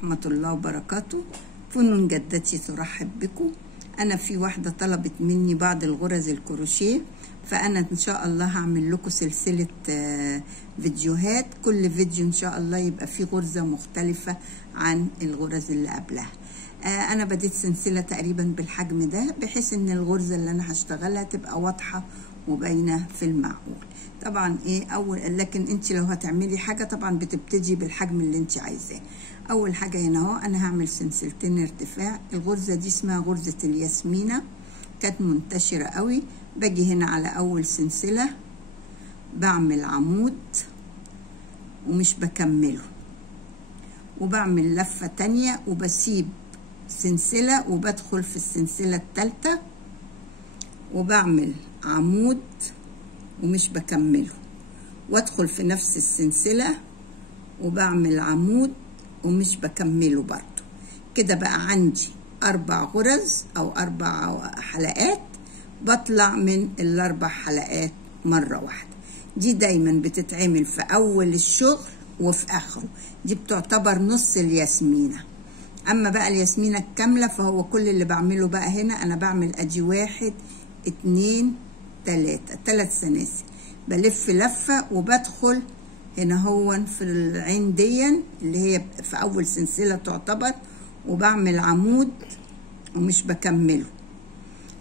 ورحمة الله وبركاته. فنون جدتي ترحب بكم. أنا في واحدة طلبت مني بعض الغرز الكروشيه، فأنا إن شاء الله هعمل لكم سلسلة فيديوهات، كل فيديو إن شاء الله يبقى فيه غرزة مختلفة عن الغرز اللي قبلها. أنا بديت سلسلة تقريبا بالحجم ده، بحيث إن الغرزة اللي أنا هشتغلها تبقى واضحة وباينة في المعقول. طبعا لكن انت لو هتعملي حاجة طبعا بتبتدي بالحجم اللي انت عايزاه. اول حاجة هنا اهو انا هعمل سلسلتين ارتفاع. الغرزة دي اسمها غرزة الياسمينة، كانت منتشرة قوي. باجي هنا على اول سلسلة بعمل عمود ومش بكمله، وبعمل لفة تانية وبسيب سلسلة وبدخل في السلسلة التالتة وبعمل عمود ومش بكمله، وادخل في نفس السلسلة وبعمل عمود ومش بكمله برضو. كده بقى عندي 4 غرز او 4 حلقات، بطلع من ال4 حلقات مرة واحدة. دي دايما بتتعمل في اول الشغل وفي اخره، دي بتعتبر نص الياسمينة. اما بقى الياسمينة الكاملة فهو كل اللي بعمله بقى هنا انا بعمل ادي 1 2 3 سلاسل، بلف لفة وبدخل هنا هون في العين دي اللي هي في اول سلسلة تعتبر، وبعمل عمود ومش بكمله،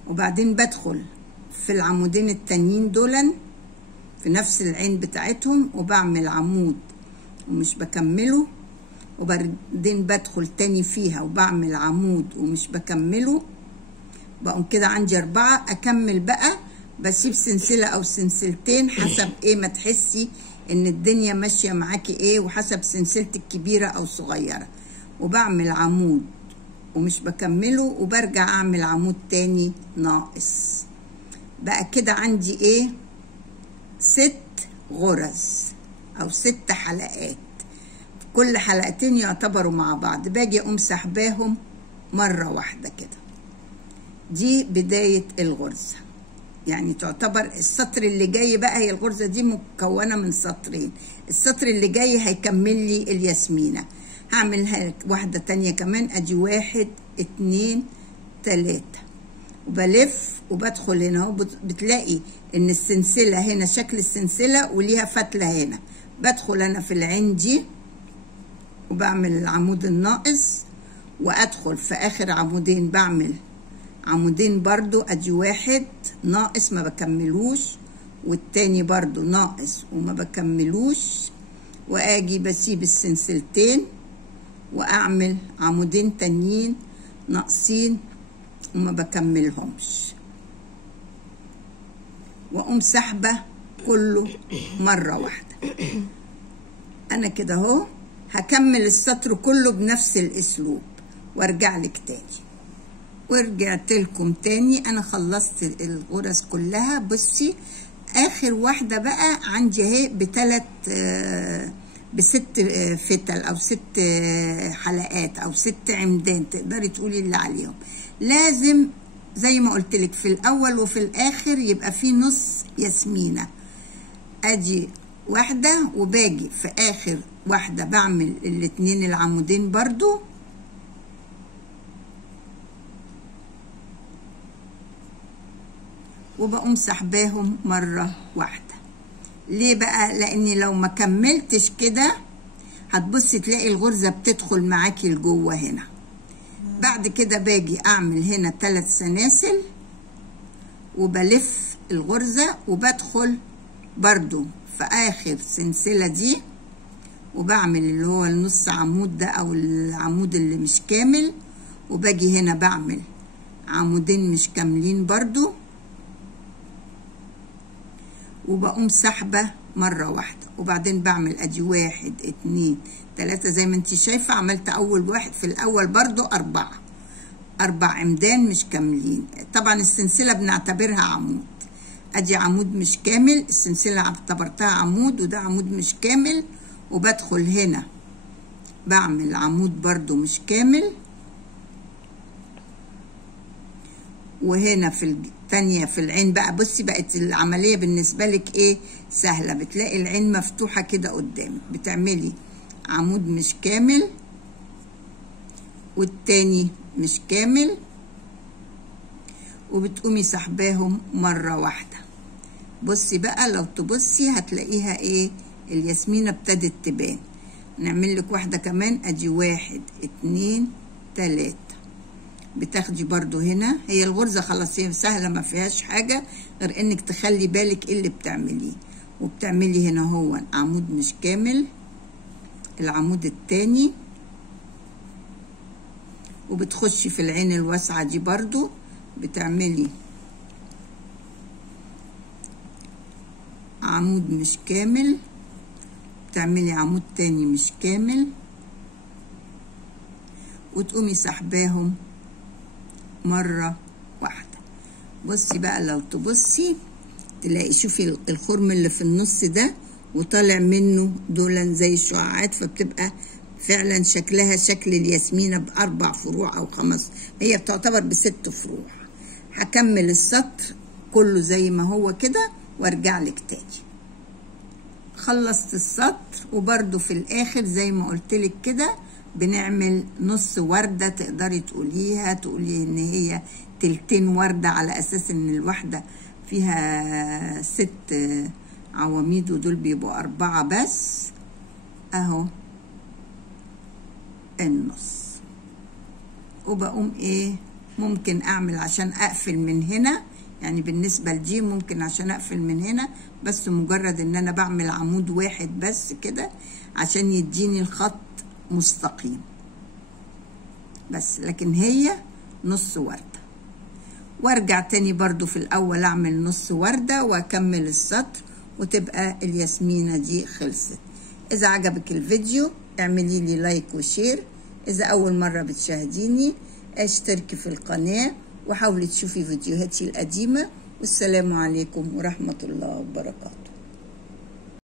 وبعدين بدخل في العمودين التانيين دولا في نفس العين بتاعتهم وبعمل عمود ومش بكمله، وبعدين بدخل تاني فيها وبعمل عمود ومش بكمله. بقوم كده عندي 4. اكمل بقى بسيب سلسلة او سلسلتين حسب ما تحسي ان الدنيا ماشية معاكي وحسب سلسلتك كبيرة او صغيرة، وبعمل عمود ومش بكمله وبرجع اعمل عمود تاني ناقص. بقى كده عندي 6 غرز او 6 حلقات، كل حلقتين يعتبروا مع بعض. باجي اقوم سحباهم مرة واحدة كده. دي بداية الغرزة، يعني تعتبر السطر اللي جاي بقى، هي الغرزة دي مكونة من سطرين، السطر اللي جاي هيكمل لي الياسمينة. هعمل واحدة تانية كمان، ادي 1 2 3 وبلف وبدخل هنا اهو. بتلاقي ان السلسلة هنا شكل السلسلة وليها فتلة هنا، بدخل انا في العين دي وبعمل العمود الناقص، وادخل في اخر عمودين بعمل عمودين برضو، ادي 1 ناقص ما بكملوش، والتاني برضو ناقص وما بكملوش، واجي بسيب السلسلتين واعمل عمودين تانيين ناقصين وما بكملهمش، واقوم سحبة كله مرة واحدة. انا كده اهو هكمل السطر كله بنفس الاسلوب وارجع لك تاني. ورجعت لكم تاني، انا خلصت الغرز كلها. بصي اخر واحده بقى عندي اهي ب6 فتل او 6 حلقات او 6 عمدان، تقدري تقولي اللي عليهم. لازم زي ما قلت لك في الاول وفي الاخر يبقى في نص ياسمينه. ادي واحده، وباجي في اخر واحده بعمل الاتنين العمودين برضو، وبقوم سحباهم مرة واحدة. ليه بقى؟ لاني لو ما كملتش كده هتبصي تلاقي الغرزة بتدخل معاكي لجوه هنا. بعد كده باجي اعمل هنا 3 سلاسل وبلف الغرزة وبدخل برضو في اخر سلسلة دي وبعمل اللي هو النص عمود ده او العمود اللي مش كامل، وباجي هنا بعمل عمودين مش كاملين برضو، وبقوم سحبة مرة واحدة، وبعدين بعمل ادي 1 2 3 زي ما انت شايفة. عملت اول واحد في الاول برضو 4 عمدان مش كاملين. طبعا السلسلة بنعتبرها عمود، ادي عمود مش كامل، السلسلة اعتبرتها عمود وده عمود مش كامل، وبدخل هنا بعمل عمود برضو مش كامل، وهنا في الثانيه في العين بقى. بصي بقت العمليه بالنسبه لك سهله. بتلاقي العين مفتوحه كده قدامك، بتعملي عمود مش كامل والتاني مش كامل، وبتقومي سحباهم مرة واحدة. بصي بقى، لو تبصي هتلاقيها ايه، الياسمينة ابتدت تبان. نعمل لك واحدة كمان، ادي 1 2 3. بتاخدي برضو هنا، هي الغرزة خلاص هي سهلة ما فيهاش حاجة غير انك تخلي بالك ايه اللي بتعمليه. وبتعملي هنا هو عمود مش كامل، العمود التاني، وبتخشي في العين الواسعة دي برضو بتعملي عمود مش كامل، بتعملي عمود تاني مش كامل، وتقومي سحباهم مرة واحدة. بصي بقى، لو تبصي تلاقي، شوفي الخرم اللي في النص ده وطالع منه دولا زي شعاعات، فبتبقى فعلا شكلها شكل الياسمينة ب4 فروع أو 5، هي بتعتبر ب6 فروع. هكمل السطر كله زي ما هو كده وارجع لك تاني. خلصت السطر، وبرده في الآخر زي ما قلتلك كده بنعمل نص وردة، تقدري تقولي ان هي تلتين وردة، على اساس ان الواحدة فيها 6 عواميد ودول بيبقوا 4 بس. اهو النص. وبقوم ايه، ممكن اعمل عشان اقفل من هنا، يعني بالنسبة لدي ممكن عشان اقفل من هنا، بس مجرد ان انا بعمل عمود واحد بس كده عشان يديني الخط مستقيم بس، لكن هي نص وردة. وارجع تاني برضو في الاول اعمل نص وردة واكمل السطر، وتبقى الياسمينة دي خلصت. اذا عجبك الفيديو اعملي لي لايك وشير، اذا اول مرة بتشاهديني اشتركي في القناة وحاولي تشوفي فيديوهاتي القديمة. والسلام عليكم ورحمة الله وبركاته.